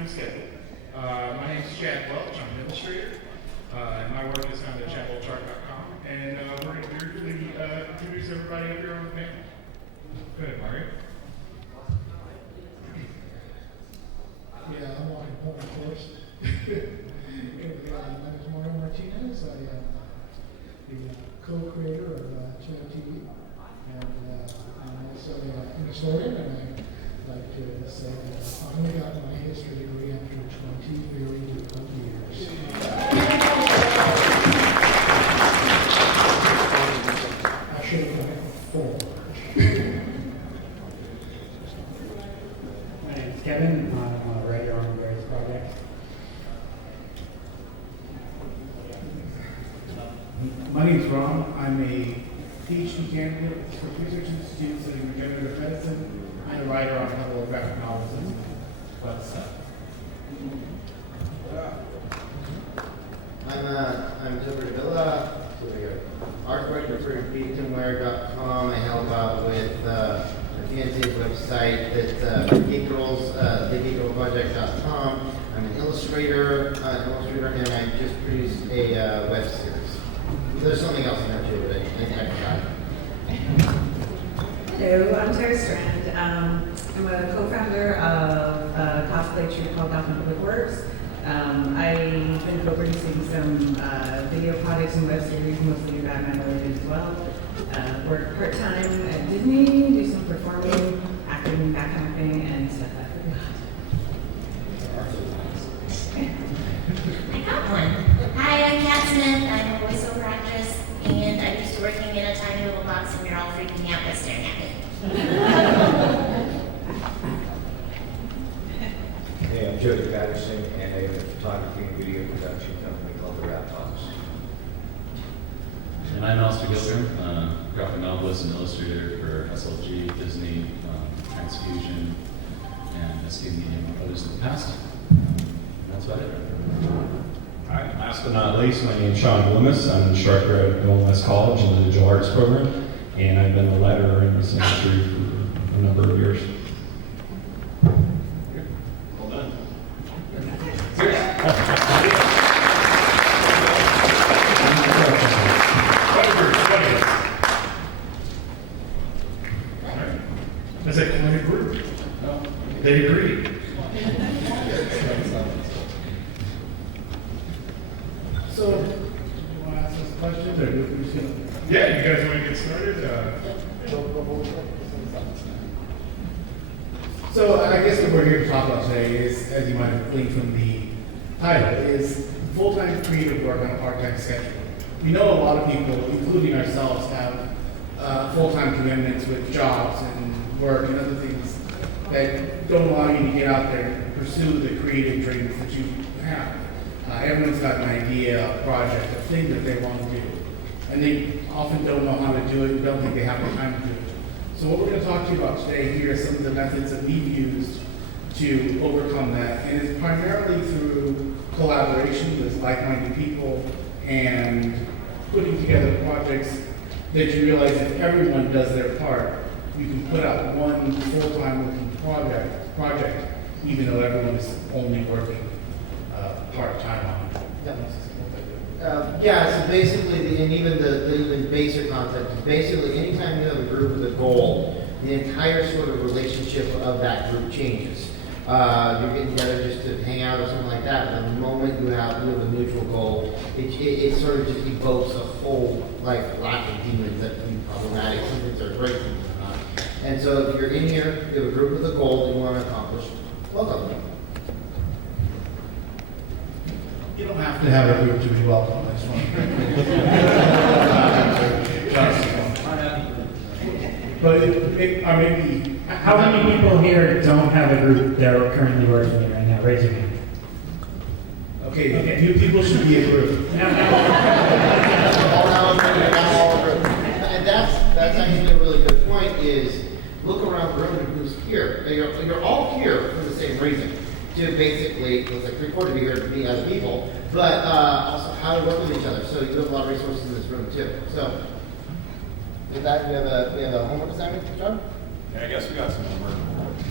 full-time schedule. My name is Chad Welch. I'm an illustrator. And my work is found at chadwelchart.com. And we're going to briefly introduce everybody up here on the panel. Go ahead, Mario. Yeah, I'm walking home first. My name is Mario Martinez. I am the co-creator of Chad TV. And I'm also an historian, and I like to say that I've only got my history degree after 20 very difficult years. I should have done it before. My name is Kevin. I'm a writer on various projects. My name is Ron. I'm a PhD candidate for Research Institute studying regenerative medicine. I'm a writer on a couple of graphic novels and web stuff. I'm Topher Davila, art director for beatonware.com. I help out with a fancy website that's geekgirlsproject.com. I'm an illustrator, and I just produced a web series. There's something else in there too, but I forgot. Hello, I'm Strand. I'm a co-founder of a cosplay troupe called Gotham Public Works. I've been co-producing some video projects and web series, mostly Batman related as well. Work part-time at Disney, do some performing, acting, that kind of thing, and stuff I forgot. I got one. Hi, I'm Kat Smith. I'm a voiceover actress, and I'm used to working in a tiny little box, and you're all freaking out by staring at me. Hey, I'm Jody Patterson, and I have a photography and video production company called the Readz. And I'm Aleister Gilgrim, graphic novelist and illustrator for SLG, Disney, Transfusion, and SK Media, among others in the past. That's about it. All right, last but not least, my name is Glumace. I'm an instructor at Glumace College in the Digital Arts program, and I've been a letterer in this industry for a number of years. Well done. Is that quite a group? No. They agree. So, you want to ask us questions, or do we just going to? Yeah, you guys want to get started? So, I guess what we're here to talk about today is, as you might have gleaned from the title, is full-time creative work on a part-time schedule. We know a lot of people, including ourselves, have full-time commitments with jobs and work and other things that don't allow you to get out there and pursue the creative dreams that you have. Everyone's got an idea, a project, a thing that they want to do. And they often don't know how to do it and don't think they have the time to do it. So what we're going to talk to you about today here are some of the methods that we've used to overcome that. And it's primarily through collaboration with like-minded people and putting together projects that you realize if everyone does their part, you can put out one full-time working project, even though everyone is only working part-time on it. Yeah, so basically, and even the even basic concept is basically anytime you have a group with a goal, the entire sort of relationship of that group changes. You're getting together just to hang out or something like that, but the moment you have a mutual goal, it sort of just evokes a whole like lack of demons that can be problematic. Some things are great, some things are not. And so if you're in here, you have a group with a goal that you want to accomplish, welcome. You don't have to have a group to be welcome, I just want to. But or maybe. How many people here don't have a group they're currently working in right now? Raise your hand. Okay, you people should be a group. And that's actually a really good point is look around the room and who's here. You're all here for the same reason. To basically, it was like 3/4 of you here to meet other people, but also how to work with each other. So you have a lot of resources in this room too. So with that, we have a homework assignment, John? Yeah, I guess we got some homework.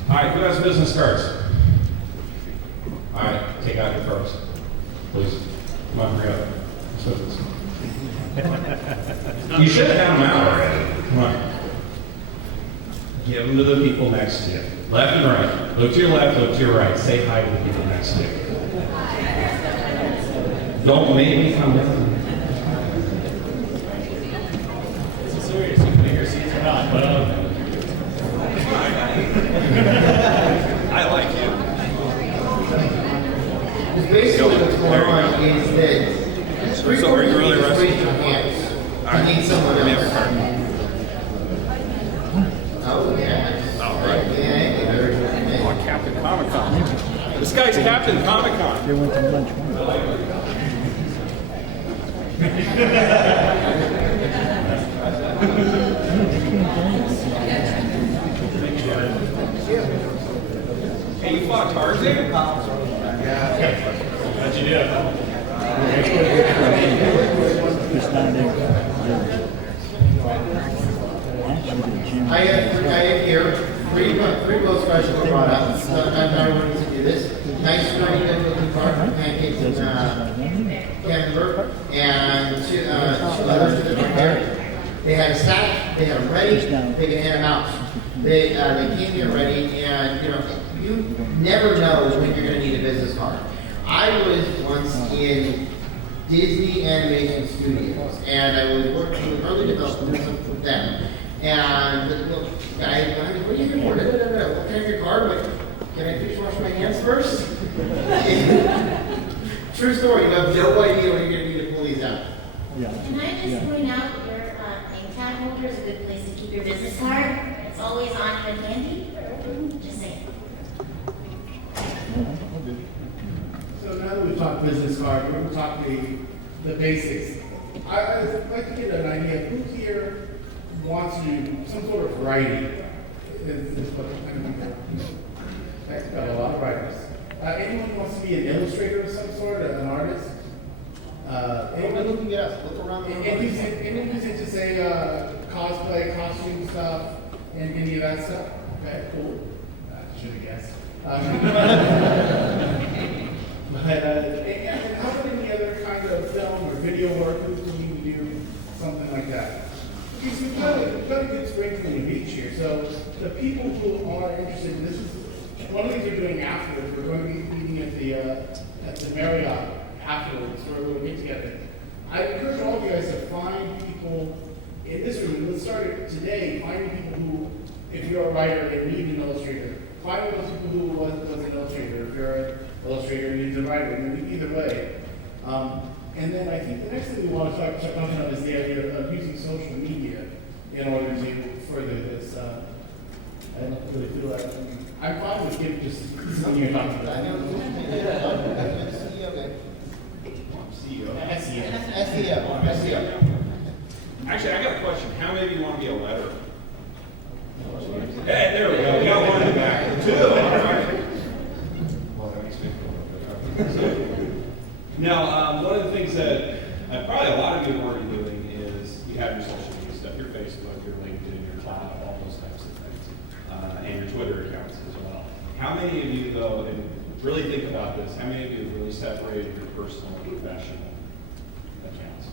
All right, who has business cards? All right, take out your purse, please. Come on, hurry up. You should have had them out already. Come on. Give them to the people next to you. Left and right. Look to your left, look to your right. Say hi to the people next to you. Don't make me come down. This is serious. You can make your seats or not, but I like you. Basically what's going on is that three quarters of you just raise your hands. I need someone else. Oh, yeah. All right. Yeah, Oh, Captain Comic-Con. This guy's Captain Comic-Con. They went to lunch. Hey, you fought Tarzan? how'd you do? I have here three most questions brought up. I'm not wanting to do this. Nice shiny good looking car, pancakes and camembert, and two others to the prepared. They had a stack, they had them ready, they can hand them out. They came here ready, and you never know when you're going to need a business card. I was once in Disney Animation Studios, and I was working with early developers with them. And the little guy behind me, what are you here for? What can I have your card? I'm like, can I please wash my hands first? True story, you have no idea when you're going to need to pull these out. Can I just point out that your name tag holder is a good place to keep your business card? It's always on you and handy. Just saying. So now that we've talked business card, we're going to talk the basics. I'd like to get an idea of who here wants to do some sort of writing. I've got a lot of writers. Anyone who wants to be an illustrator of some sort, an artist? Anyone looking at us? Look around. Anyone who's into, say, cosplay, costume stuff, and any of that stuff? Okay, cool. Should have guessed. But how about any other kind of film or video work? Who's looking to do something like that? Okay, so we've got a good sprinkling of each here. So the people who are interested in this is one of the things we're doing afterwards. We're going to be meeting at the Marriott afterwards, where we'll get together. I encourage all of you guys to find people in this room. Let's start it today. Finding people who, if you're a writer and need an illustrator, find those people who was an illustrator. If you're an illustrator and needs a writer, either way. And then I think the next thing we want to start talking about is the idea of using social media in order to further this. I don't really feel like I'm fine with giving just when you're talking about SEO. Actually, I got a question. How many of you want to be a letterer? Hey, there we go. We got one in the back. Two. All right. Well, that makes me feel good. Now, one of the things that probably a lot of you are already doing is you have your social media stuff, your Facebook, your LinkedIn, your Cloud, all those types of things, and your Twitter accounts as well. How many of you, though, and really think about this, how many of you have really separated your personal and professional accounts?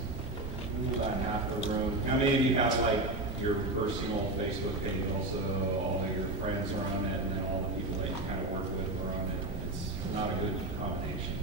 About half the room. How many of you have, like, your personal Facebook page also, all of your friends are on it, and then all the people that you kind of work with are on it? It's not a good combination.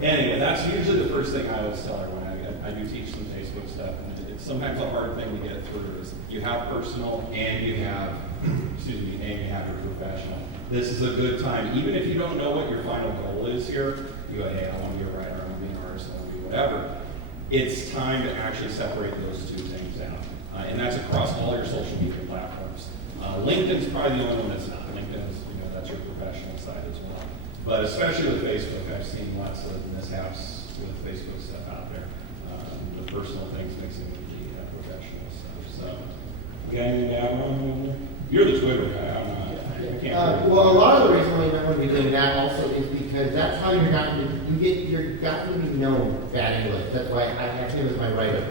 Anyway, that's usually the first thing I always tell everyone. I do teach some Facebook stuff, and it's sometimes a hard thing to get through is you have personal and you have, and you have your professional. This is a good time, even if you don't know what your final goal is here, you go, hey, I want to be a writer, I want to be an artist, I want to be whatever. It's time to actually separate those two things out. And that's across all your social media platforms. LinkedIn's probably the only one that's not. LinkedIn's, that's your professional side as well. But especially with Facebook, I've seen lots of mishaps with Facebook stuff out there. The personal things mixing with the professional stuff. So, you got anything to add on? You're the Twitter guy. I'm not. I can't. Well, a lot of the reason why you're going to be doing that also is because that's how you're gotten to be known bad English. That's why I have him as my writer.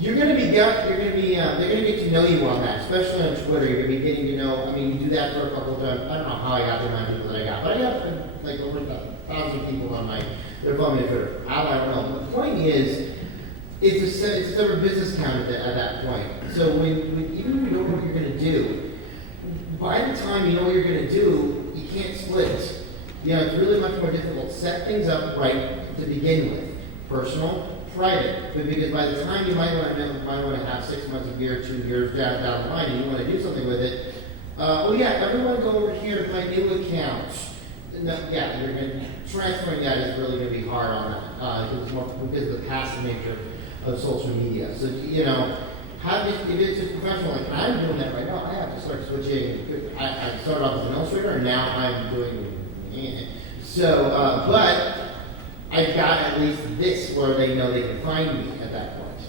they're gonna get to know you on that, especially on Twitter. You're gonna be getting to know. I mean, you do that for a couple of times. I don't know how I got the amount of people that I got, but I got like over 1,000 people on their phone and Twitter. How I don't know. But the point is, it's a separate business account at that point. So when even if you don't know what you're gonna do, by the time you know what you're gonna do, you can't split it. You know, it's really much more difficult to set things up right to begin with. Personal, private, but because by the time you might want to have 6 months, a year, 2 years down the line, and you want to do something with it. Everyone go over here and find new accounts. No, yeah, you're going transferring that is really going to be hard on that because of the passive nature of social media. So you know, if it's just professional, like I'm doing that right now, I have to start switching. I started off as an illustrator, and now I'm doing. But I've got at least this where they know they can find me at that point.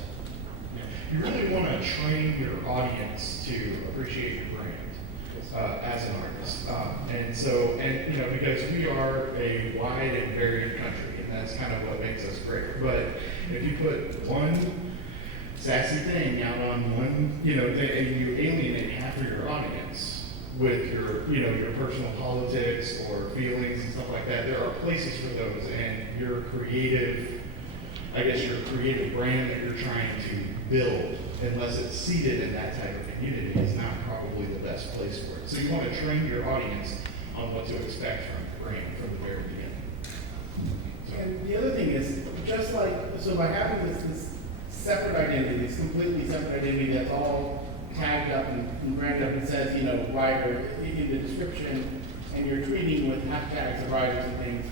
You really want to train your audience to appreciate your brand as an artist. And you know, because we are a wide and varied country, and that's kind of what makes us great. But if you put one sassy thing out on one, you know, and you alienate half of your audience with your, you know, your personal politics or feelings and stuff like that, there are places for those, and your creative brand that you're trying to build, unless it's seated in that type of community, is not probably the best place for it. So you want to train your audience on what to expect from the brand from the very beginning. And the other thing is, just like, so by having this separate identity, this completely separate identity that's all tagged up and branded up and says, you know, writer in the description, and you're tweeting with hashtags of writers and things,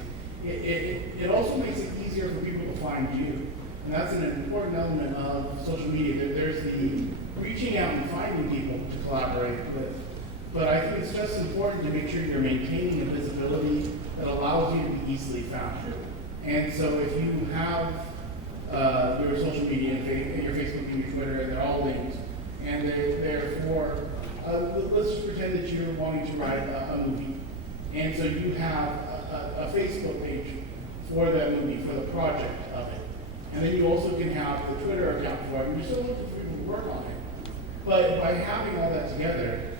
it also makes it easier for people to find you. And that's an important element of social media. There's the reaching out and finding people to collaborate with. But I think it's just important to make sure you're maintaining a visibility that allows you to be easily found. And so if you have your social media and your Facebook and your Twitter, and they're all linked, and they're for, let's just pretend that you're wanting to write a movie. And so you have a Facebook page for that movie, for the project of it. And then you also can have the Twitter account for it. You're still looking for people to work on it. But by having all that together,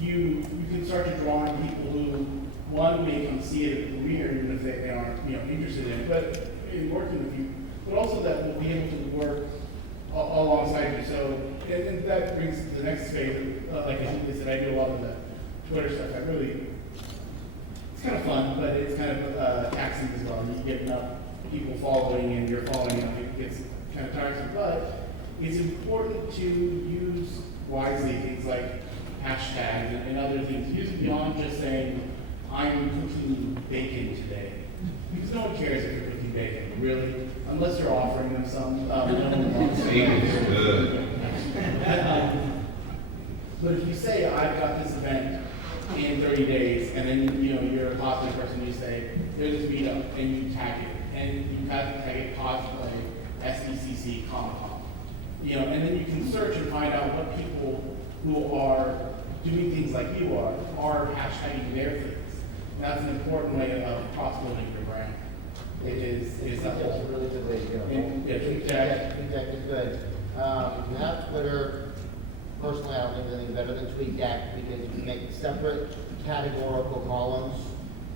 you can start to draw in people who, one, may come see it as a career, even if they aren't, you know, interested in it, but in working with you, but also that will be able to work alongside you. So, and that brings to the next phase. Like I said, I do a lot of the Twitter stuff. It's kind of fun, but it's kind of taxing as well. You get enough people following, and you're following them. It gets kind of tiresome. But it's important to use wisely things like hashtags and other things. Use it beyond just saying, I'm cooking bacon today. Because no one cares if you're cooking bacon, really. Unless you're offering them some. No one wants Bacon's good. But if you say, I've got this event in 30 days, and then you know you're a cosplay person, you say, there's this meetup, and you tag it, and you have to tag it cosplay, SDCC, Comic-Con. You know, and then you can search and find out what people who are doing things like you are hashtagging their things. And that's an important way of cross-promoting your brand. It's That's a really good way to go. TweetDeck. TweetDeck is good. If you have Twitter, personally, I don't think anything better than TweetDeck because you can make separate categorical columns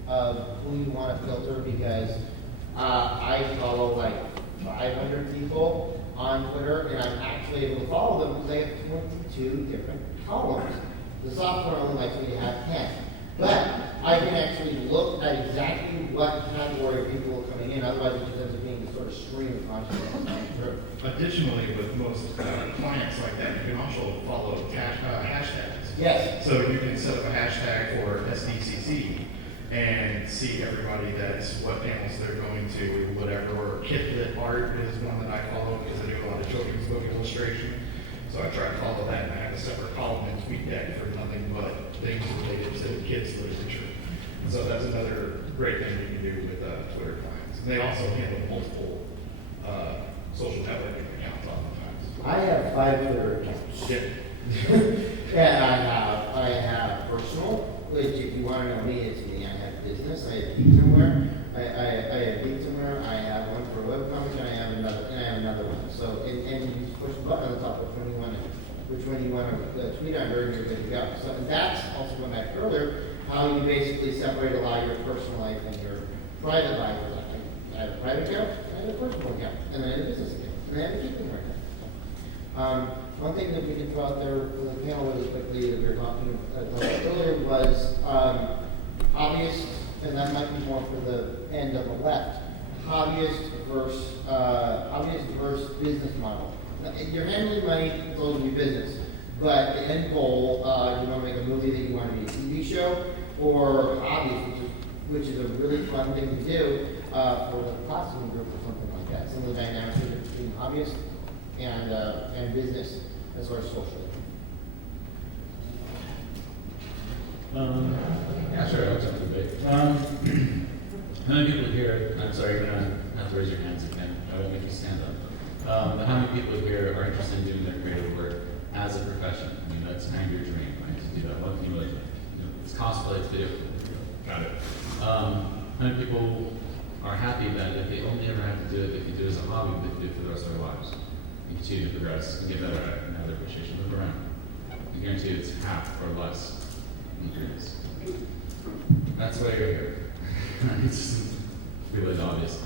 of who you want to filter because I follow like 500 people on Twitter and I'm actually able to follow them because they have 22 different columns. The software only lets me to have 10. But I can actually look at exactly what category of people are coming in, otherwise it just ends up being a sort of stream of consciousness. Additionally, with most clients like that, you can also follow hashtags. Yes. So you can set up a hashtag for SDCC and see everybody that's what panels they're going to, whatever. Or Kitlit Art is one that I follow because I do a lot of children's book illustration. So I try to follow that, and I have a separate column in TweetDeck for nothing but things related to kids literature. And so that's another great thing you can do with Twitter clients. And they also handle multiple social networking accounts oftentimes. I have 5 Twitter accounts. Yeah. And I have personal, which if you want to know me, it's me. I have business. I have Geek Somewhere. I have Geek Somewhere. I have one for webcomics, and I have another one. So and you push button on the top, which one you want to tweet under, and you're good to go. So and that's also going back to earlier, how you basically separate a lot of your personal life and your private life. I have a private account, I have a personal account, and then I have a business account, and I have a keeping account. One thing that we can throw out there for the panel really quickly that we were talking about earlier was hobbyist, and that might be more for the end on the left. Hobbyist versus business model. Now, you're handling money, it's all your business, but the end goal, you want to make a movie that you want to be a TV show, or hobbyist, which is a really fun thing to do for the costume group or something like that. Some of the dynamics between hobbyist and business as far as social. Yeah, sure, I'll jump in a bit. How many people here, I'm sorry, you're gonna have to raise your hands again, I won't make you stand up. But how many people here are interested in doing their creative work as a profession? I mean, that's kind of your dream, right, to do that. What can you really, it's cosplay, it's video. Got it. How many people are happy that if they only ever have to do it, they can do it as a hobby, they can do it for the rest of their lives? You continue to progress and get better at it and have their appreciation. Look around. I guarantee you it's half or less increase. That's why you're here. It's just really obvious.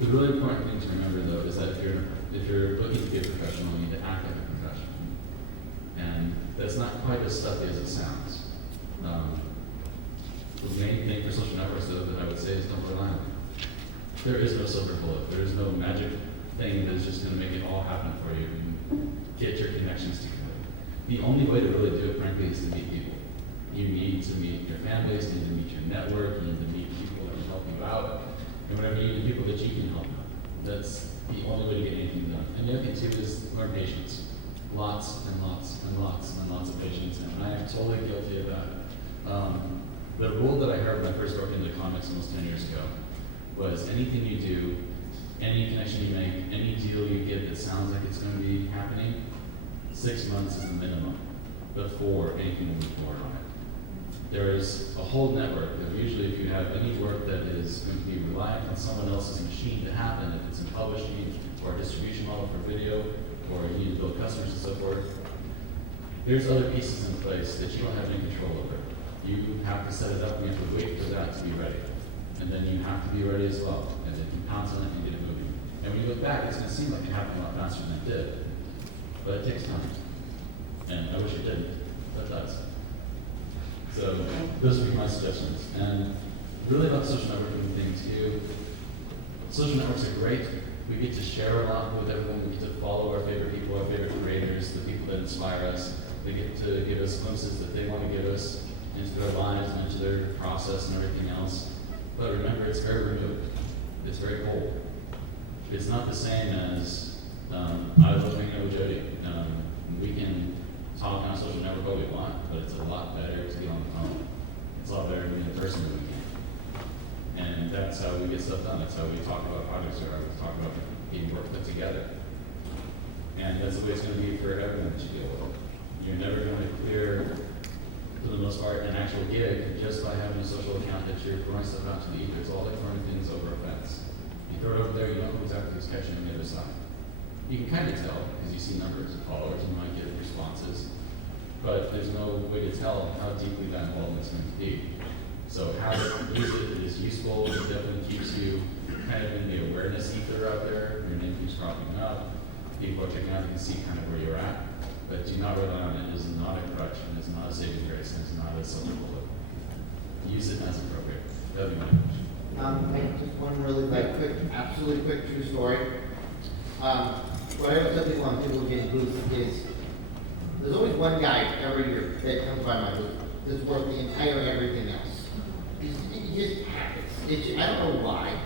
The really important thing to remember though is that if you're looking to be a professional, you need to act like a professional. And that's not quite as stuffy as it sounds. The main thing for social networks though that I would say is don't rely on it. There is no silver bullet. There is no magic thing that's just going to make it all happen for you and get your connections together. The only way to really do it, frankly, is to meet people. You need to meet your families, you need to meet your network, you need to meet people that can help you out, and whatever you need, the people that you can help out. That's the only way to get anything done. And the other thing too is learn patience. Lots and lots and lots and lots of patience, and I am totally guilty of that. The rule that I heard when I first broke into comics almost 10 years ago was anything you do, any connection you make, any deal you get that sounds like it's going to be happening, 6 months is the minimum before anything will move forward on it. There is a whole network that usually if you have any work that is going to be reliant on someone else's machine to happen, if it's in publishing or a distribution model for video, or you need to build customers and so forth, there's other pieces in place that you don't have any control over. You have to set it up and you have to wait for that to be ready. And then you have to be ready as well. And then you pounce on it and get it moving. And when you look back, it's going to seem like it happened a lot faster than it did. But it takes time. And I wish it didn't, but it does. So those would be my suggestions. And really about social networking things too. Social networks are great. We get to share a lot with everyone. We get to follow our favorite people, our favorite creators, the people that inspire us. They get to give us glimpses that they want to give us into their lives and into their process and everything else. But remember, it's very removed. It's very cold. It's not the same as I was hanging out with Jody. We can talk on a social network what we want, but it's a lot better to be on the phone. It's a lot better to be in person when we can. And that's how we get stuff done. That's how we talk about projects, or how we talk about getting work put together. And that's the way it's going to be for everyone that you deal with. You're never going to clear, for the most part, an actual gig just by having a social account that you're throwing stuff out to the ether. It's all like throwing things over a fence. You throw it over there, you don't know exactly who's catching on the other side. You can kind of tell because you see numbers of followers, you might get responses, but there's no way to tell how deeply that involvement's going to be. So how to use it is useful. It definitely keeps you kind of in the awareness ether out there. Your name keeps cropping up. People are checking out, you can see kind of where you're at. But do not rely on it. It is not a crutch, and it's not a saving grace, and it's not a silver bullet. Use it as appropriate. That would be my question. Just one really quick, absolutely quick true story. What I always tell people on people getting booths is there's always one guy every year that comes by my booth that's worth the entire everything else. It just happens. I don't know why.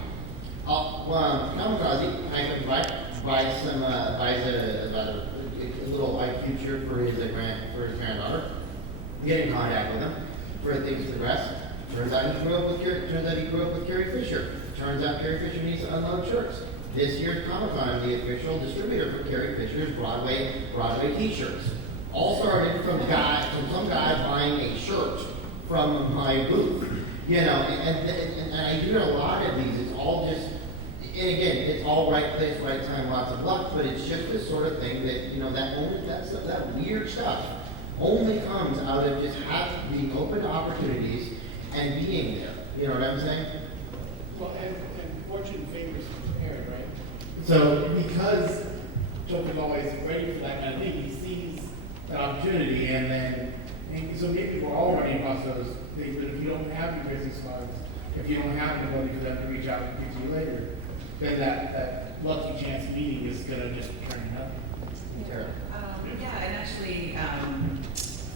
Kamikaze, I can buys a little future for his granddaughter. Get in contact with him for things to progress. Turns out he grew up with Carrie Fisher. Turns out Carrie Fisher needs to unload shirts. This year's Comic-Con, I'm the official distributor for Carrie Fisher's Broadway T-shirts. All started from some guy buying a shirt from my booth. You know, and I hear a lot of these. It's all just and again, it's all right place, right time, lots of luck, but it's just this sort of thing that, you know, that weird stuff only comes out of just being open to opportunities and being there. You know what I'm saying? Well, and fortune favors the prepared, right? So because Topher's always ready for that kind of thing, he sees that opportunity, and so maybe we're all running across those things, but if you don't have your business cards, if you don't have anybody for them to reach out and speak to you later, then that lucky chance meeting is gonna just turn nothing. Terrible. Yeah, and actually,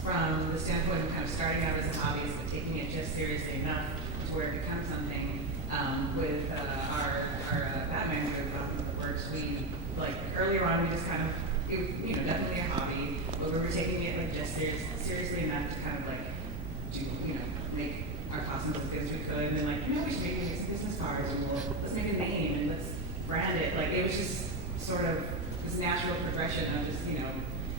from the standpoint of kind of starting out as a hobbyist, but taking it just seriously enough to where it becomes something, with our Batman group, Gotham Public Works, we, like, earlier on, we just kind of, it was, you know, definitely a hobby, but we were taking it, like, just seriously enough to kind of, like, do, you know, make our costumes as good as we could, and then, like, you know, we should make some business cards, and let's make a name, and let's brand it. Like, it was just sort of this natural progression of just, you know,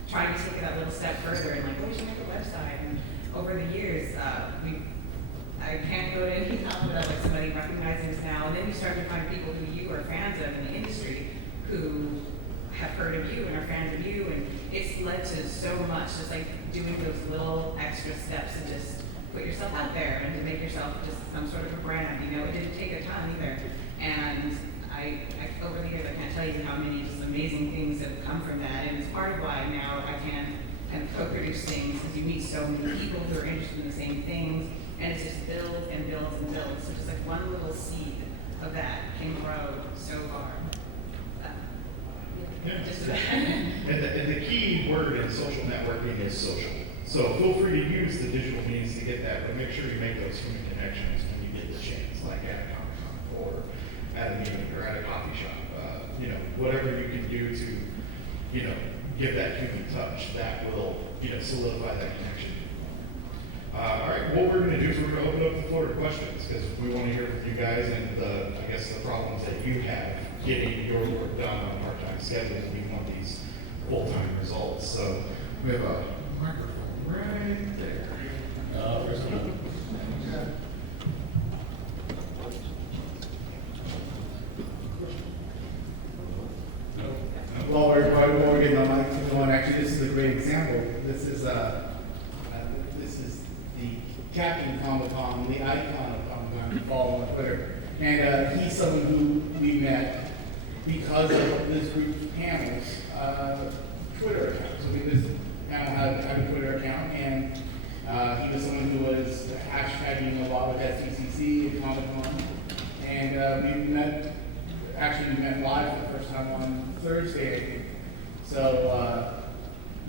trying to take it that little step further, and like, oh, we should make a website. And over the years, I can't go to any top without like somebody recognizing us now, and then you start to find people who you are fans of in the industry who have heard of you and are fans of you, and it's led to so much, just like doing those little extra steps to just put yourself out there and to make yourself just some sort of a brand. You know, it didn't take a ton either. And I over the years, I can't tell you how many just amazing things have come from that. And it's part of why now I can kind of co-produce things, because you meet so many people who are interested in the same things, and it just builds and builds and builds. So just like one little seed of that can grow so far. Just And the key word in social networking is social. So feel free to use the digital means to get that, but make sure you make those human connections when you get the chance, like at a Comic-Con or at a meeting or at a coffee shop. You know, whatever you can do to, you know, give that human touch, that will, you know, solidify that connection. All right, what we're going to do is we're going to open up the floor to questions, because we want to hear from you guys and I guess the problems that you have getting your work done on a part-time schedule. We want these full-time results. So we have a microphone right there. First one. While we're getting on mic going, actually, this is a great example. This is the Captain Comic-Con, the icon of Comic-Con, follow on Twitter. And he's someone who we met because of this group's panel's Twitter account. So this panel had a Twitter account, and he was someone who was hashtagging a lot of SDCC and Comic-Con. And we met live for the first time on Thursday, I think. So,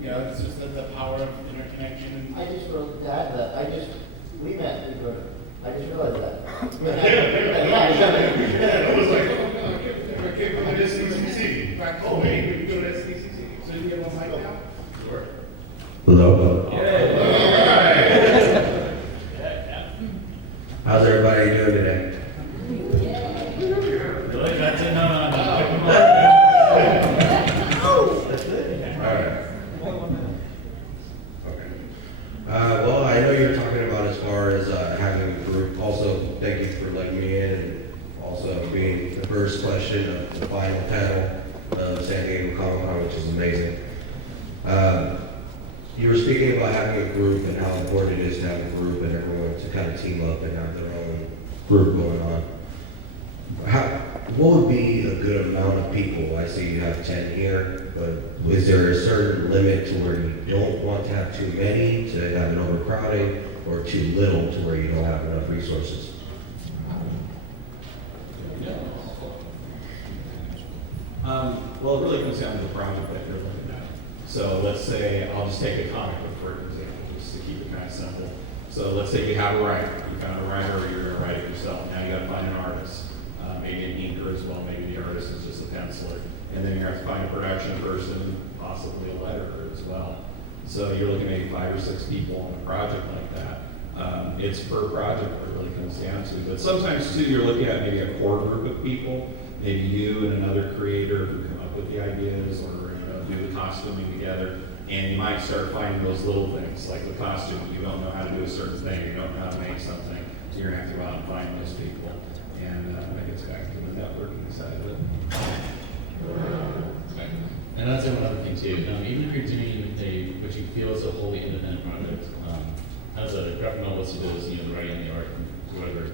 you know, it's just the power of interconnection. I just wrote that. We met through Twitter. I just realized that. I was like, I can't go to SDCC. Oh, wait, we go to SDCC. So do you have one mic now? Sure. Hello. Yeah. How's everybody doing today? Really? That's it? No. Well, I know you're talking about as far as having a group. Also, thank you for letting me in, and also being the first question of the final panel of San Diego Comic-Con, which is amazing. You were speaking about having a group and how important it is to have a group and everyone to kind of team up and have their own group going on. What would be a good amount of people? I see you have 10 here, but is there a certain limit to where you don't want to have too many, to have an overcrowding, or too little to where you don't have enough resources? Well, it really comes down to the project that you're looking at. So let's say, I'll just take a comic book for example, just to keep it kind of simple. So let's say you have a writer. You found a writer, or you're going to write it yourself. Now you got to find an artist. Maybe an inker as well, maybe the artist is just a penciler. And then you have to find a production person, possibly a letterer as well. So you're looking at maybe 5 or 6 people on a project like that. It's per project what it really comes down to. But sometimes too, you're looking at maybe a core group of people, maybe you and another creator who come up with the ideas, or do the costuming together. And you might start finding those little things, like the costume. You don't know how to do a certain thing, you don't know how to make something, so you're gonna have to go out and find those people. and that gets back to the networking side of it. Right. And that's another thing too. Even if you're doing what you feel is a wholly independent project, as a graphic novelist who does, the writing and the art, and whatever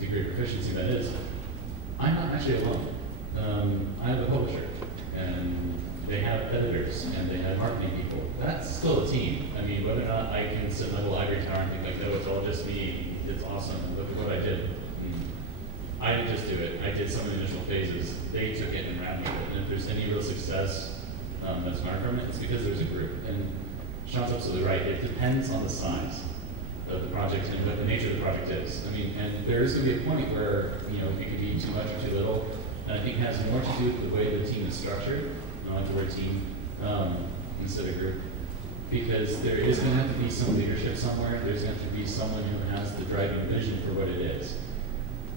degree of proficiency that is, I'm not actually alone. I have a publisher, and they have editors, and they have marketing people. That's still a team. I mean, whether or not I can sit in my library tower and think like, no, it's all just me. It's awesome. Look at what I did. I didn't just do it. I did some of the initial phases. They took it and ran with it. And if there's any real success that's learned from it, it's because there's a group. And Sean's absolutely right. It depends on the size of the project and what the nature of the project is. I mean, and there is going to be a point where, it could be too much or too little. And I think it has more to do with the way the team is structured. I like the word team instead of group. Because there is going to have to be some leadership somewhere. There's going to have to be someone who has the driving vision for what it is.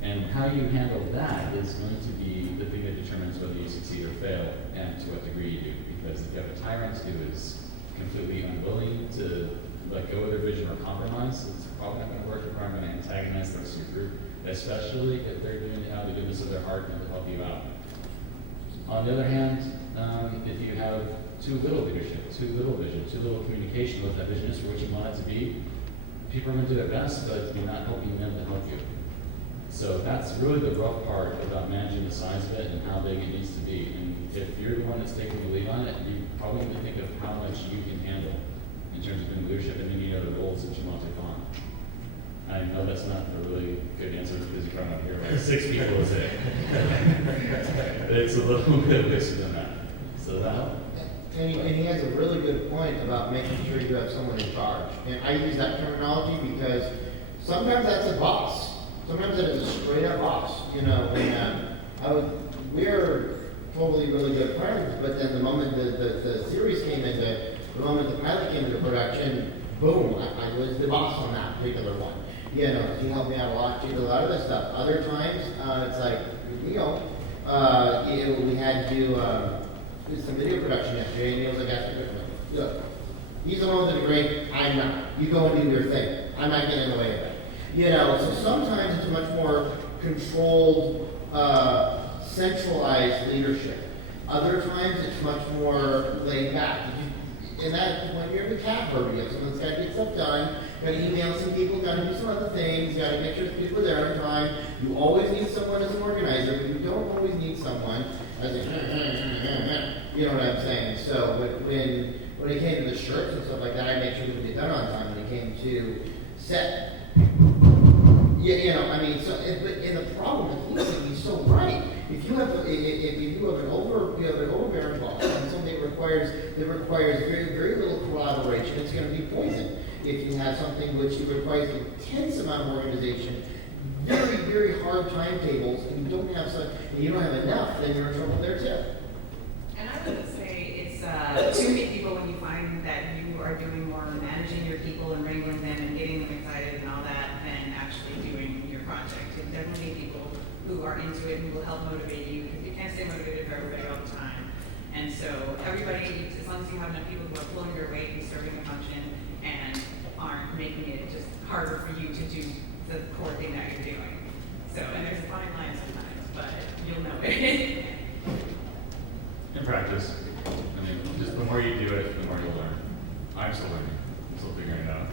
And how you handle that is going to be the thing that determines whether you succeed or fail, and to what degree you do. Because if you have a tyrant who is completely unwilling to let go of their vision or compromise, it's probably not going to work. You're probably going to antagonize the rest of your group, especially if they're doing it out of the goodness of their heart and to help you out. On the other hand, if you have too little leadership, too little vision, too little communication with that vision is for what you want it to be, people are going to do their best, but you're not helping them to help you. So that's really the rough part about managing the size of it and how big it needs to be. And if you're the one that's taking the lead on it, you probably need to think of how much you can handle in terms of doing leadership, and then the roles that you want to take on. I know that's not a really good answer because you're probably not here, like 6 people is it. It's a little bit less than that. So that. And he has a really good point about making sure you have someone in charge. And I use that terminology because sometimes that's a boss. Sometimes it is a straight up boss. We're totally really good friends, but then the moment the series came into, the moment the pilot came into production, boom, I was the boss on that particular one. He helped me out a lot. She did a lot of this stuff. Other times, it's like, we had to do some video production yesterday, and he was like, look, he's the one with the degree, I'm not. You go and do your thing. I'm not getting in the way of it. So sometimes it's a much more controlled, centralized leadership. Other times it's much more laid back. And that when you're in the cat herd, you have someone that's got to get stuff done, got to email some people, got to do some other things, got to make sure people are there on time. You always need someone as an organizer, but you don't always need someone as a, you know what I'm saying? So when it came to the shirts and stuff like that, I made sure we would get done on time. When it came to set, and the problem with he's so right. If you have an overbearing boss and something that requires very, very little collaboration, it's going to be poison. If you have something which requires an intense amount of organization, very, very hard timetables, and you don't have enough, then you're in trouble there too. And I would say it's too many people when you find that you are doing more managing your people and wrangling them and getting them excited and all that than actually doing your project. And definitely people who are into it and will help motivate you, because you can't stay motivated for everybody all the time. And so everybody, as long as you have enough people who are pulling your weight and serving a function and aren't making it just harder for you to do the core thing that you're doing. So, and there's a fine line sometimes, but you'll know it. In practice, I mean, just the more you do it, the more you'll learn. I'm still learning. I'm still figuring it out.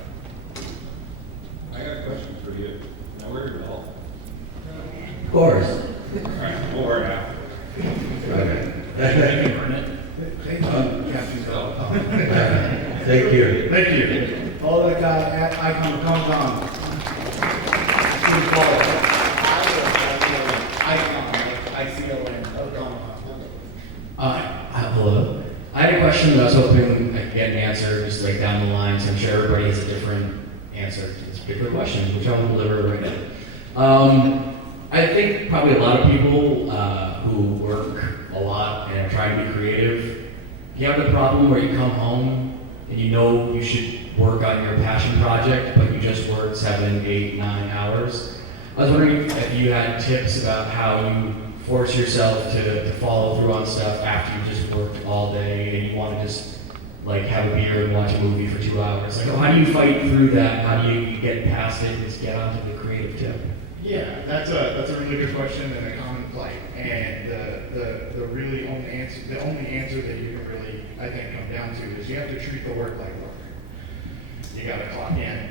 I got a question for you. Now, where are your all? Of course. All right, we'll work out. Okay. You can earn it. Thank you, Captain Bell. Thank you. Thank you. Follow that guy at Icon Icon, Hello. I had a question that I was hoping I could get an answer just like down the line, so I'm sure everybody has a different answer to this particular question, which I will deliver right now. I think probably a lot of people who work a lot and are trying to be creative, you have the problem where you come home and you know you should work on your passion project, but you just work 7, 8, 9 hours. I was wondering if you had tips about how you force yourself to follow through on stuff after you just worked all day and you want to just like have a beer and watch a movie for 2 hours. Like, how do you fight through that? How do you get past it and just get onto the creative tip? Yeah, that's a really good question and a common plight. And the really only answer that you can really, I think, come down to is you have to treat the work like work. You got to clock in.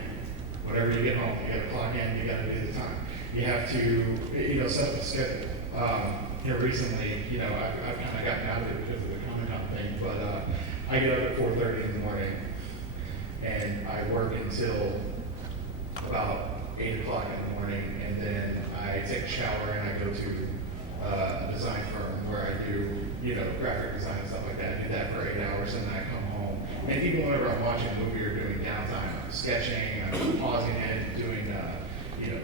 Whatever you get home, you got to clock in. You got to do the time. You have to, set up a schedule. Recently, I've kind of gotten out of it because of the Comic-Con thing, but I get up at 4:30 in the morning, and I work until about 8 o'clock in the morning, and then I take a shower and I go to a design firm where I do, graphic design and stuff like that. I do that for 8 hours, and then I come home. And even whenever I'm watching a movie or doing downtime, I'm sketching, I'm pausing it, doing,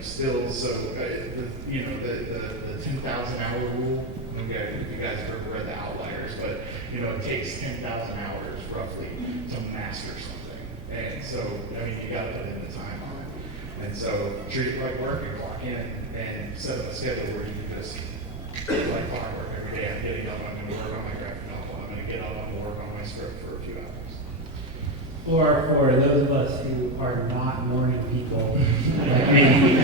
stills. So, the 10,000 hour rule. I don't know if you guys have ever read The Outliers, but it takes 10,000 hours roughly to master something. And so, you got to put in the time on it. And so, treat it like work and clock in and set up a schedule where you can just like clockwork every day. I'm getting up, I'm going to work on my graphic novel. I'm going to get up, I'm going to work on my script for a few hours. Or for those of us who are not morning people, like me,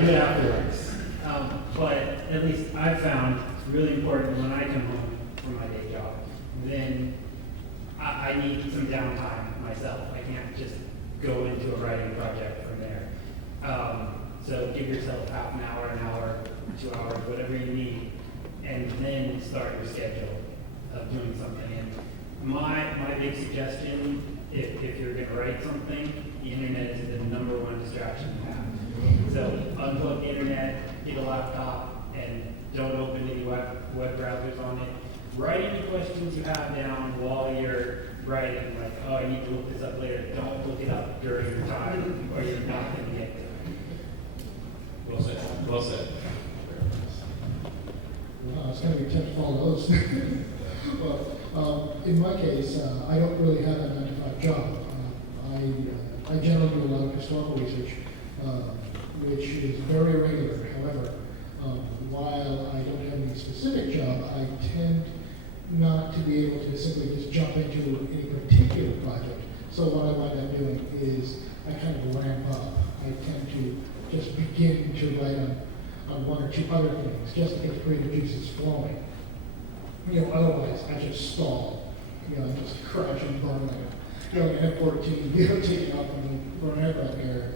do it afterwards. But at least I've found it's really important when I come home from my day job, then I need some downtime myself. I can't just go into a writing project from there. So give yourself half an hour, 2 hours, whatever you need, and then start your schedule of doing something. And my big suggestion, if you're going to write something, the internet is the number one distraction you have. So unplug the internet, get a laptop, and don't open any web browsers on it. Write any questions you have down while you're writing, like, oh, I need to look this up later. Don't look it up during your time, or you're not going to get to it. Well said. Well said. Well, it's going to be tough to follow those. Well, in my case, I don't really have a 9-to-5 job. I generally do a lot of historical research, which is very irregular. However, while I don't have any specific job, I tend not to be able to simply just jump into any particular project. So what I wind up doing is I kind of ramp up. I tend to just begin to write on one or two other things, just to get the creative juices flowing. Otherwise I just stall. I just crouch and burn like an F-14, taking off on the aircraft carrier.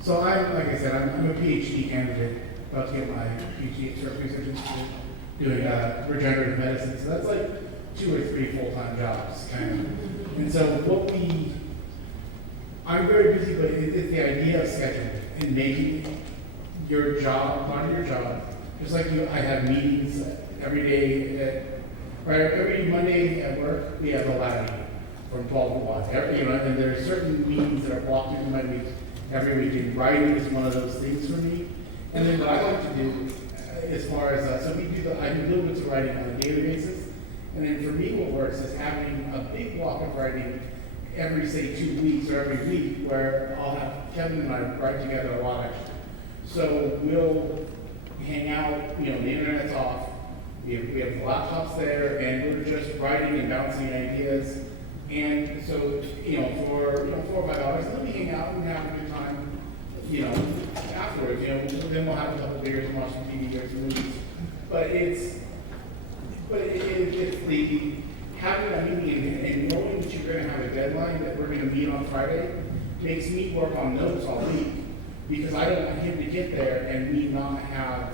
So like I said, I'm a PhD candidate, about to get my PhD in structural research institute, doing regenerative medicine. So that's like 2 or 3 full-time jobs, kind of. And so I'm very busy, but it's the idea of scheduling and making your job, part of your job. Just like I have meetings every day, every Monday at work, we have a ladder meeting from 12 to 1. And there are certain meetings that are blocked into my week. Every weekend, writing is one of those things for me. And then what I like to do, as far as, I do little bits of writing on a daily basis. And then for me, what works is having a big block of writing every, say, 2 weeks or every week, where I'll have Kevin and I write together a lot, actually. So we'll hang out, the internet's off, we have the laptops there, and we're just writing and bouncing ideas. And so, for 4 or 5 hours, then we hang out and have a good time, afterwards, then we'll have a couple of beers and watch some TV or some movies. But it's the having a meeting and knowing that you're going to have a deadline that we're going to meet on Friday makes me work on notes all week, because I don't want him to get there and me not have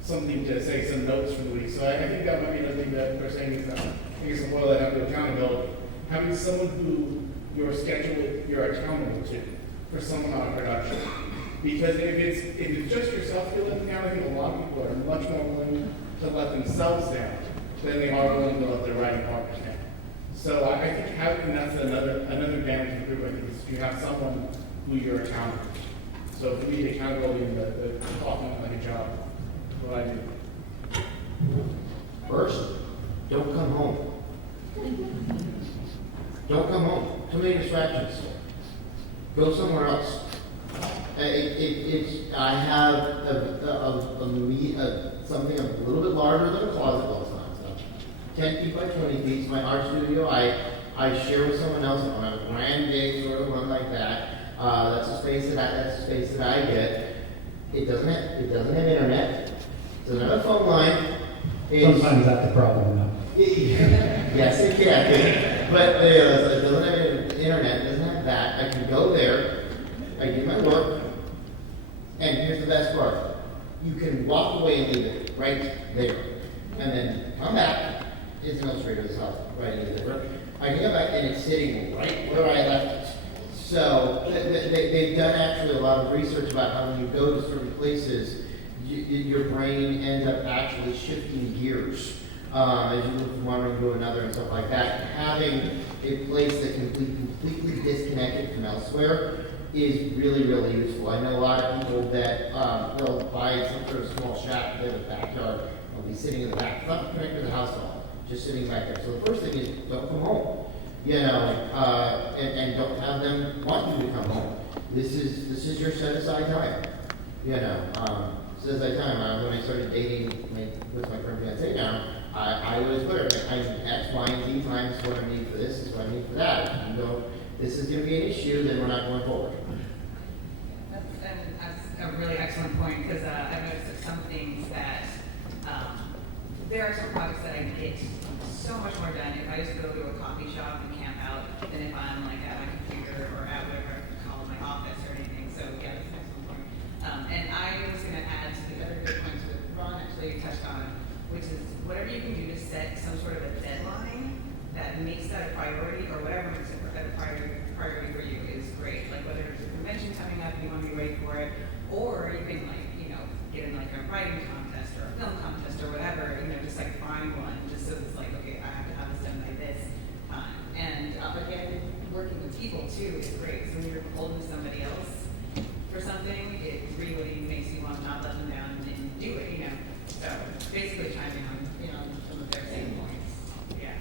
something to say, some notes for the week. So I think that might be another thing that they're saying is that I guess boil that down to accountability. Having someone who you're accountable to for someone on a production. Because if it's just yourself you're letting down, I think a lot of people are much more willing to let themselves down than they are willing to let their writing partners down. So I think that's another advantage of the group, I think, is you have someone who you're accountable to. So for me, the accountability and the talking like a job is what I do. First, don't come home. Don't come home. Too many distractions. Go somewhere else. I have something a little bit larger than a closet. Well, it's not. 10 feet by 20 feet is my art studio. I I share with someone else on a brand big sort of one like that. That's the space that I get. It doesn't have internet. It doesn't have a phone line. Sometimes that's the problem, though. Yes, it can. But it doesn't have internet. It doesn't have that. I can go there. I do my work. And here's the best part. You can walk away and leave it right there. And then come back. It's an illustrator this house, right in there. I can go back and it's sitting right where I left it. So they've done actually a lot of research about how when you go to certain places, your brain ends up actually shifting gears as you move from one room to another and stuff like that. Having a place that can be completely disconnected from elsewhere is really, really useful. I know a lot of people that they'll buy some sort of small shack in the backyard. They'll be sitting in the back, not connected to the house at all, just sitting back there. So the first thing is don't come home, you know, and don't have them want you to come home. This is your set aside time, you know. Set aside time. When I started dating with my current fiancé now, I was clear. I X, Y, and Z times what I need for this is what I need for that. If you go, this is going to be an issue, then we're not going forward. That's a really excellent point, because I've noticed that some things that, there are some projects that I get so much more done if I just go to a coffee shop and camp out than if I'm like at my computer or at whatever I call my office or anything. So yeah, that's an excellent point. And I was going to add to the other good points that Ron actually touched on, which is whatever you can do to set some sort of a deadline that makes that a priority, or whatever makes it a priority for you is great. Like whether there's a convention coming up and you want to be ready for it, or you can like, you know, get in like a writing contest or a film contest or whatever, you know, just like find one just so it's like, okay, I have to have this done by this time. And again, working with people too is great. So when you're holding somebody else for something, it really makes you want to not let them down and do it, you know. So basically chiming on, you know, some of their same points. Yeah.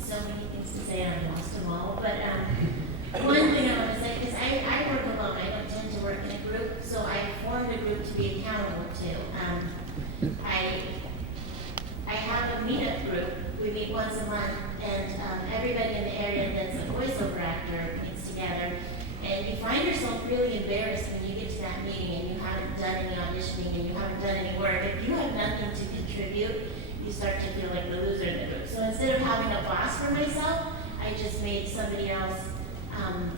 So many things to say, I lost them all, but one thing I want to say, because I work alone, I don't tend to work in a group, so I formed a group to be accountable to. I have a meetup group, we meet once a month, and everybody in the area that's a voiceover actor gets together, and you find yourself really embarrassed when you get to that meeting and you haven't done any auditioning and you haven't done any work. If you have nothing to contribute, you start to feel like the loser in the group. So instead of having a boss for myself, I just made somebody else,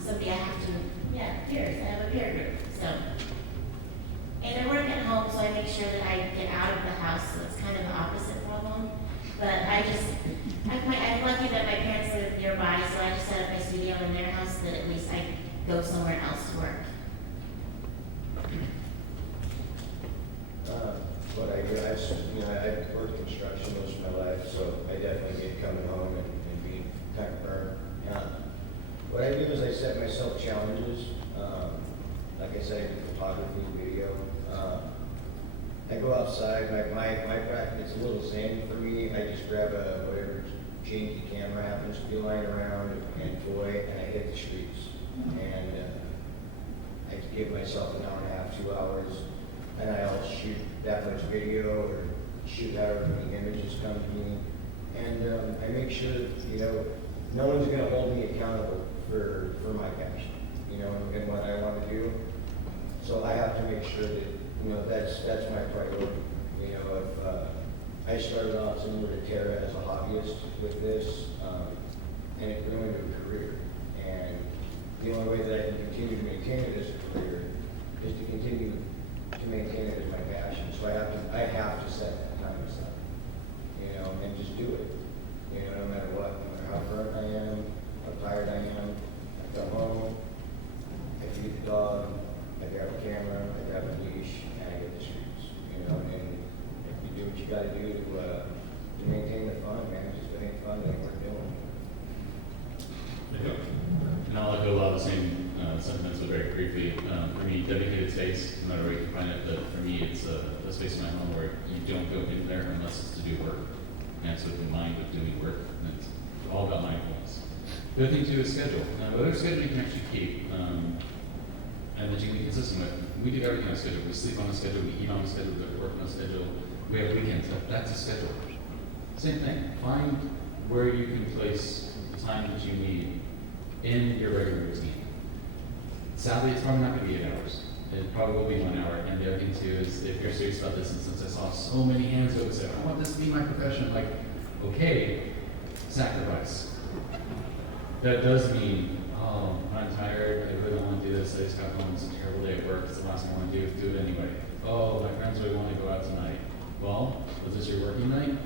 somebody I have to, peers. I have a peer group. So, and I work at home, so I make sure that I get out of the house, so it's kind of the opposite problem. But I'm lucky that my parents live nearby, so I just set up my studio in their house so that at least I go somewhere else to work. What I do, I've worked construction most of my life, so I definitely get coming home and being kind of burnt. What I do is I set myself challenges. Like I said, I do photography, video. I go outside. My practice is a little zany for me. I just grab whatever janky camera happens to be lying around and toy, and I hit the streets. And I give myself an hour and a half, 2 hours, and I'll shoot that much video or shoot however many images come to me. And I make sure that, you know, no one's going to hold me accountable for my passion, you know, and what I want to do. So I have to make sure that, you know, that's my priority. You know, if I started off similar to Tara as a hobbyist with this, and it grew into a career. And the only way that I can continue to maintain it as a career is to continue to maintain it as my passion. So I have to set that time aside, you know, and just do it. You know, no matter what, no matter how burnt I am, how tired I am, I come home, I feed the dog, I grab a camera, I grab a leash, and I get the streets. You know, and if you do what you got to do to maintain the fun, man, just if it ain't fun, then we're doing. And I'll echo a lot of the same sentiments, but very briefly. For me, dedicated space, no matter where you can find it, but for me, it's a space in my home where you don't go in there unless it's to do work. And it's with the mind of doing work, and it's all about mindfulness. The other thing too is schedule. Whatever schedule you can actually keep, and that you can be consistent with. We do everything on a schedule. We sleep on a schedule, we eat on a schedule, we work on a schedule, we have weekends. That's a schedule. Same thing. Find where you can place the time that you need in your regular routine. Sadly, it's probably not going to be 8 hours. It probably will be 1 hour. And the other thing too is if you're serious about this, and since I saw so many hands that would say, I want this to be my profession, like, okay, sacrifice. That does mean, oh, I'm tired, I really don't want to do this, I just got home, it's a terrible day at work, it's the last thing I want to do it anyway. Oh, my friends really want to go out tonight. Well, was this your working night?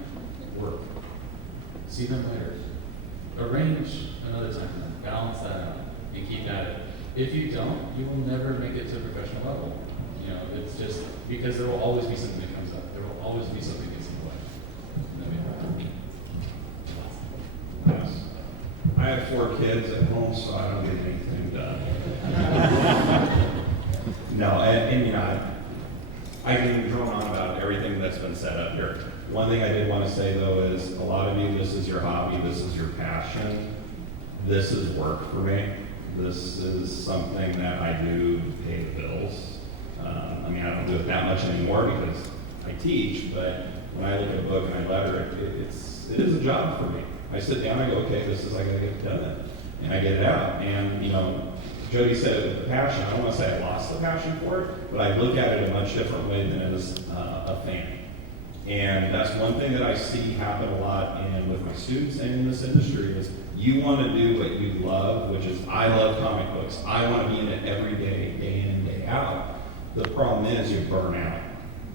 Work. See them later. Arrange another time, balance that out, and keep at it. If you don't, you will never make it to a professional level. You know, it's just because there will always be something that comes up. There will always be something that gets in the way. I have 4 kids at home, so I don't get anything done. No, and you know, I can drone on about everything that's been said up here. One thing I did want to say though is a lot of you, this is your hobby, this is your passion. This is work for me. This is something that I do to pay the bills. I mean, I don't do it that much anymore because I teach, but when I look at a book and I letter it, it is a job for me. I sit down, I go, okay, this is, I gotta get it done, and I get it out. And, you know, Jody said it with the passion. I don't wanna say I lost the passion for it, but I look at it a much different way than it is a fan. And that's one thing that I see happen a lot with my students and in this industry is you wanna do what you love, which is I love comic books. I wanna be in it every day, day in and day out. The problem is you burn out.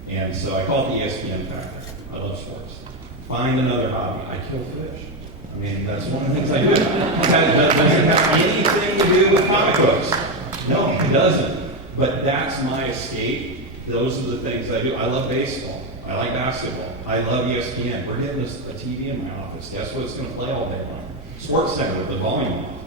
And so I call it the ESPN factor. I love sports. Find another hobby. I kill fish. I mean, that's one of the things I do. That doesn't have anything to do with comic books. No, it doesn't. But that's my escape. Those are the things I do. I love baseball. I like basketball. I love ESPN. We're getting a TV in my office. Guess what it's going to play all day long? Sports Center with the volume on.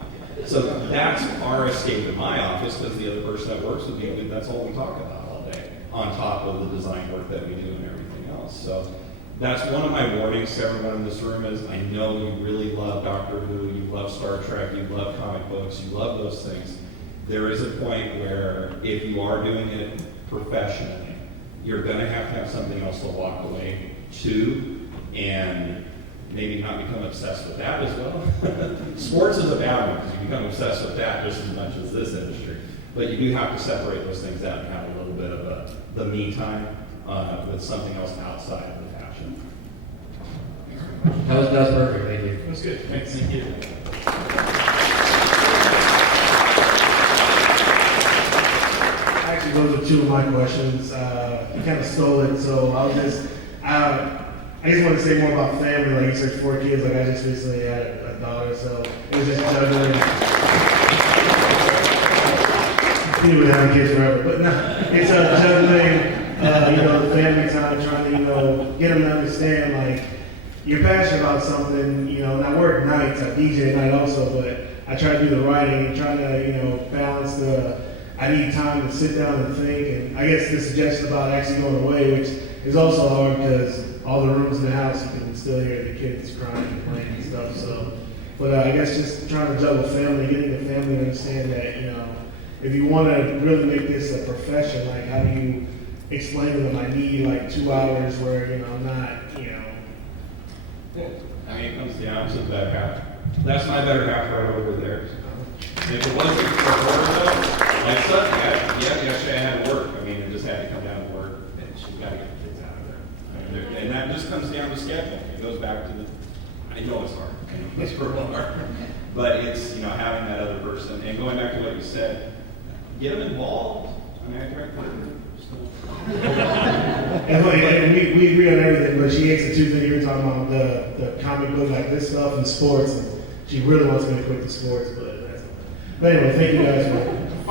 So that's our escape in my office because the other person that works with me, that's all we talk about all day, on top of the design work that we do and everything else. So that's one of my warnings to everyone in this room is I know you really love Doctor Who, you love Star Trek, you love comic books, you love those things. There is a point where if you are doing it professionally, you're going to have something else to walk away to and maybe not become obsessed with that as well. Sports is a bad one because you become obsessed with that just as much as this industry. But you do have to separate those things out and have a little bit of the me time with something else outside of the passion. That was perfect, thank you. That was good. Thanks. Thank you. Actually, those are 2 of my questions. You kind of stole it, so I just want to say more about family. Like you said, 4 kids. Like I just recently had a daughter, so it was just juggling. You would have kids forever, but no, it's juggling. The family time, trying to get them to understand like you're passionate about something. And I work nights, I DJ at night also, but I try to do the writing and try to balance I need time to sit down and think, and I guess the suggestion about actually going away, which is also hard because all the rooms in the house, you can still hear the kids crying and playing and stuff, so. But I guess just trying to juggle family, getting the family to understand that, if you want to really make this a profession, like how do you explain to them, I need like 2 hours where, I'm not, I mean, it comes down to the better half. That's my better half right over there. If it wasn't for her, though, like something, yesterday I had to work. I mean, it just had to come down to work, and she's got to get the kids out of there. And that just comes down to scheduling. It goes back to I know it's hard. I know it's hard. But it's, having that other person. And going back to what you said, get them involved. I mean, I direct and we agree on everything, but she hates the 2 things you were talking about, the comic book, like this stuff, and sports. And she really wants me to quit the sports, but anyway, thank you guys for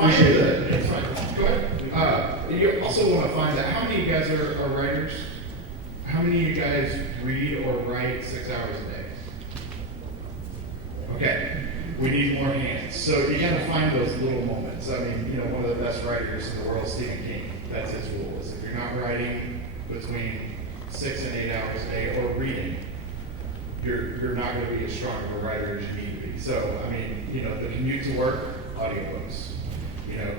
appreciate that. That's fine. Go ahead. You also want to find out how many of you guys are writers? How many of you guys read or write 6 hours a day? Okay. We need more hands. So you got to find those little moments. I mean, one of the best writers in the world, Stephen King, that's his rule, is if you're not writing between 6 and 8 hours a day or reading, you're not going to be as strong of a writer as you need to be. So, I mean, the commute to work, audiobooks.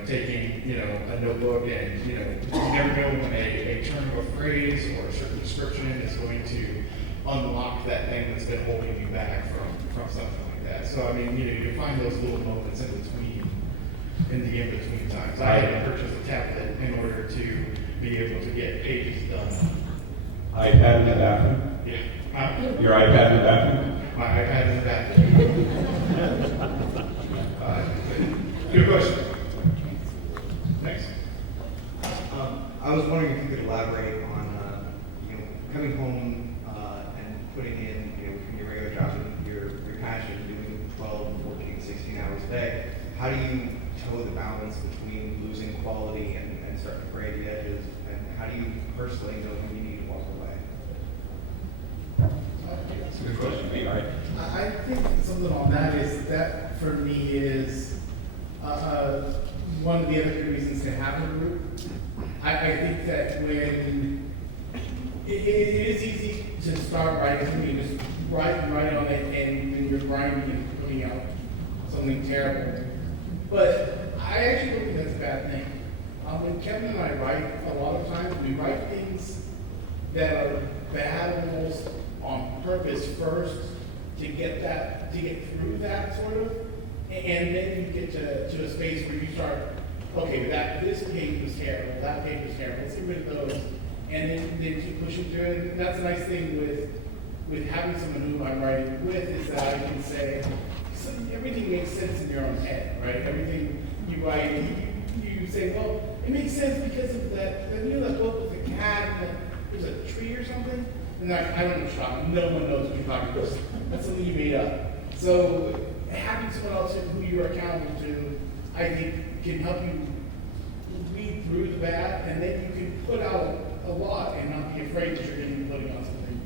Taking, a notebook and, you never know when a turn of a phrase or a certain description is going to unlock that thing that's been holding you back from something like that. So I mean, you know, you can find those little moments in the in-between times. I had to purchase a tablet in order to be able to get pages done. iPad in the bathroom? Yeah. Huh? Your iPad in the bathroom? My iPad in the bathroom. Good question. Next. I was wondering if you could elaborate on, coming home and putting in, between your regular job and your passion, doing 12, 14, 16 hours a day. How do you toe the balance between losing quality and starting to fray the edges? And how do you personally know when you need to walk away? That's a good question. Me, all right. I think something on that is that for me is one of the other good reasons to have a group. I think that when it is easy to start writing something, just write on it, and when you're grinding and putting out something terrible. But I actually don't think that's a bad thing. When Kevin and I write, a lot of times we write things that are bad almost on purpose first to get through that sort of, and then you get to a space where you start, okay, this page was terrible, that page was terrible, let's get rid of those, and then keep pushing through it. And that's a nice thing with having someone who I'm writing with, is that I can say, so everything makes sense in your own head, right? Everything you write, you say, well, it makes sense because of that book with the cat, and there's a tree or something, and I don't know, Sean, no one knows what you're talking about. That's something you made up. So having someone else who you're accountable to, I think, can help you weed through the bad, and then you can put out a lot and not be afraid that you're going to be putting out something.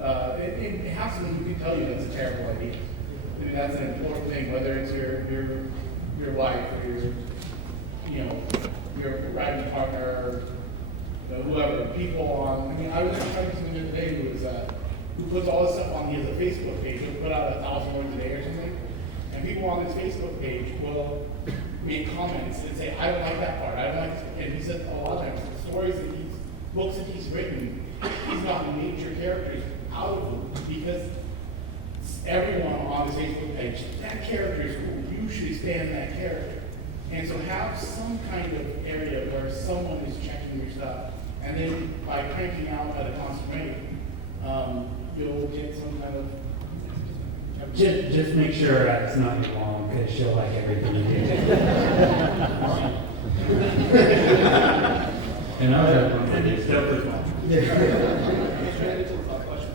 And have someone who can tell you that's a terrible idea. I mean, that's an important thing, whether it's your wife or your writing partner, or whoever, people on. I mean, I was talking to someone the other day who puts all this stuff on. He has a Facebook page. He'll put out 1,000 words a day or something, and people on his Facebook page will make comments and say, "I don't like that part. I don't like this." And he said a lot of times the stories that books that he's written, he's gotten major characters out of them because everyone on his Facebook page, that character is cool. You should stand that character. And so have some kind of area where someone is checking your stuff. And then by cranking out at a constant rate, you'll get some kind of... Just make sure it's not your mom, because she'll like everything you do. And I have one thing.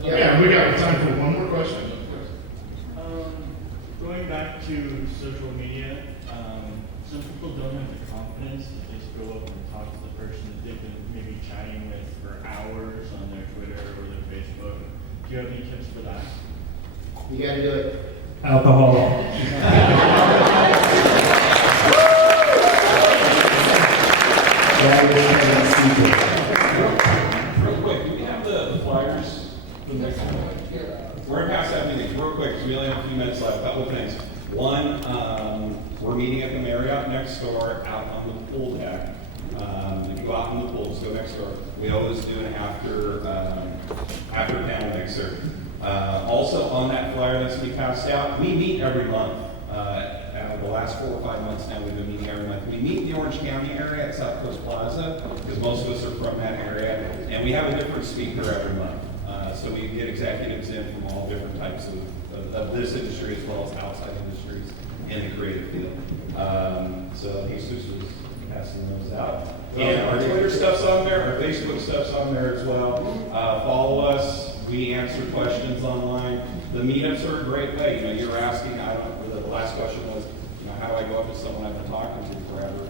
Yeah, we got time for one more question. Going back to social media, some people don't have the confidence to just go up and talk to the person that they've been maybe chatting with for hours on their Twitter or their Facebook. Do you have any tips for that? You gotta do it. Alcohol. Real quick, do we have the flyers for the next one? We're going to pass that meeting real quick because we only have a few minutes left. A couple of things. One, we're meeting at the Marriott next door out on the pool deck. If you go out in the pool, just go next door. We always do an after panel mixer. Also on that flyer that's going to be passed out, we meet every month. The last 4 or 5 months now, we've been meeting every month. We meet in the Orange County area at South Coast Plaza because most of us are from that area, and we have a different speaker every month. So we get executives in from all different types of this industry as well as outside industries in the creative field. So Jesus was passing those out. And our Twitter stuff's on there, our Facebook stuff's on there as well. Follow us. We answer questions online. The meetups are a great way. You were asking, the last question was, how do I go up to someone I've been talking to forever?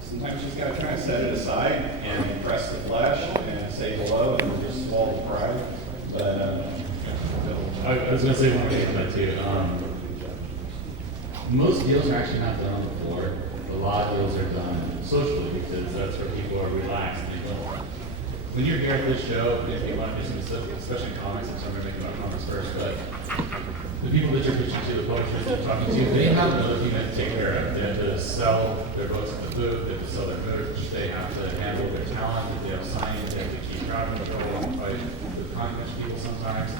Sometimes you just got to try and set it aside and impress the flesh and say hello and just swallow the pride. But I was going to say one thing about that too. Most deals are actually not done on the floor. A lot of deals are done socially because that's where people are relaxed. When you're here at this show, if you want to do some specific, especially in comics, I'm going to make about comics first, but the people that you're pitching to, the publishers that you're talking to, they have another thing to take care of. They have to sell their books at the booth, they have to sell their merch, they have to handle their talent, if they have signings, they have to keep track of the fight with convention people sometimes.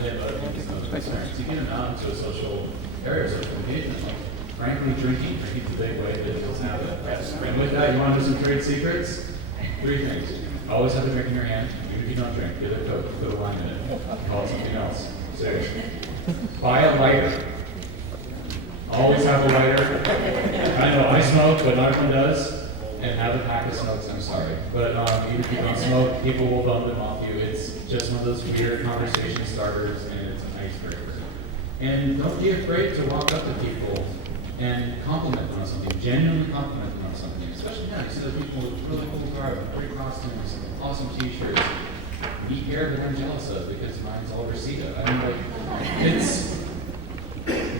and they have other people's know the experience. You get them out into a social area, social engagement. Like, frankly, drinking's a big way that people have it. Yes. And with that, you want to know some trade secrets? 3 things. Always have a drink in your hand, even if you don't drink. Get a Coke, put a lime in it, call it something else. Seriously. Buy a lighter. Always have a lighter. I know I smoke, but not everyone does. And have a pack of smokes, I'm sorry. But even if you don't smoke, people will bump them off you. It's just one of those weird conversation starters, and it's an icebreaker. And don't be afraid to walk up to people and compliment them on something, genuinely compliment them on something. Especially now, you see those people with really cool garb, great costumes, awesome t-shirts. Neat hair that I'm jealous of because mine's all Reseda. I mean, like, it's,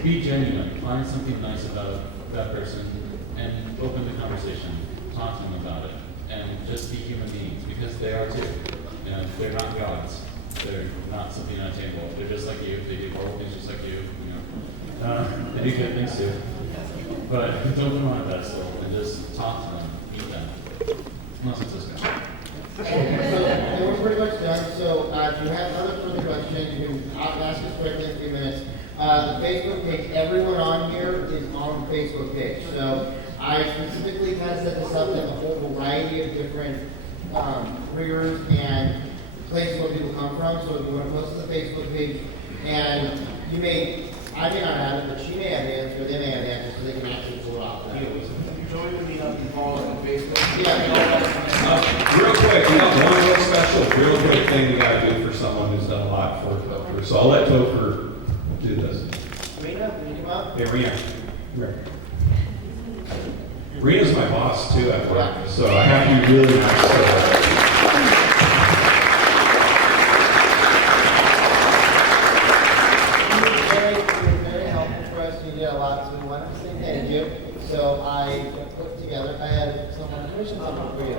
be genuine. Find something nice about that person and open the conversation. Talk to them about it. And just be human beings because they are too. You know, they're not gods. They're not something unattainable. They're just like you. They do horrible things just like you. You know, they do good things too. But don't put them on a pedestal and just talk to them, meet them. Unless it's this guy. So we're pretty much done. So if you have other further questions, you can ask us quickly in a few minutes. The Facebook page, everyone on here is on the Facebook page. So I specifically kind of set this up to have a whole variety of different careers and places where people come from. So if you want to post to the Facebook page, and I may not have it, but she may have the answer, they may have the answer, so they can actually pull it off. Join the meetup and follow us on Facebook. Yeah. Real quick, we got one real special, real quick thing we gotta do for someone who's done a lot for Topher. So I'll let Topher do this. Rena, can you come up? Hey, Rena. Rena's my boss too at work, so I have to be really nice to her. Very helpful for us. You did a lot, so we wanted to say thank you. So I put together, I had someone commission something for you.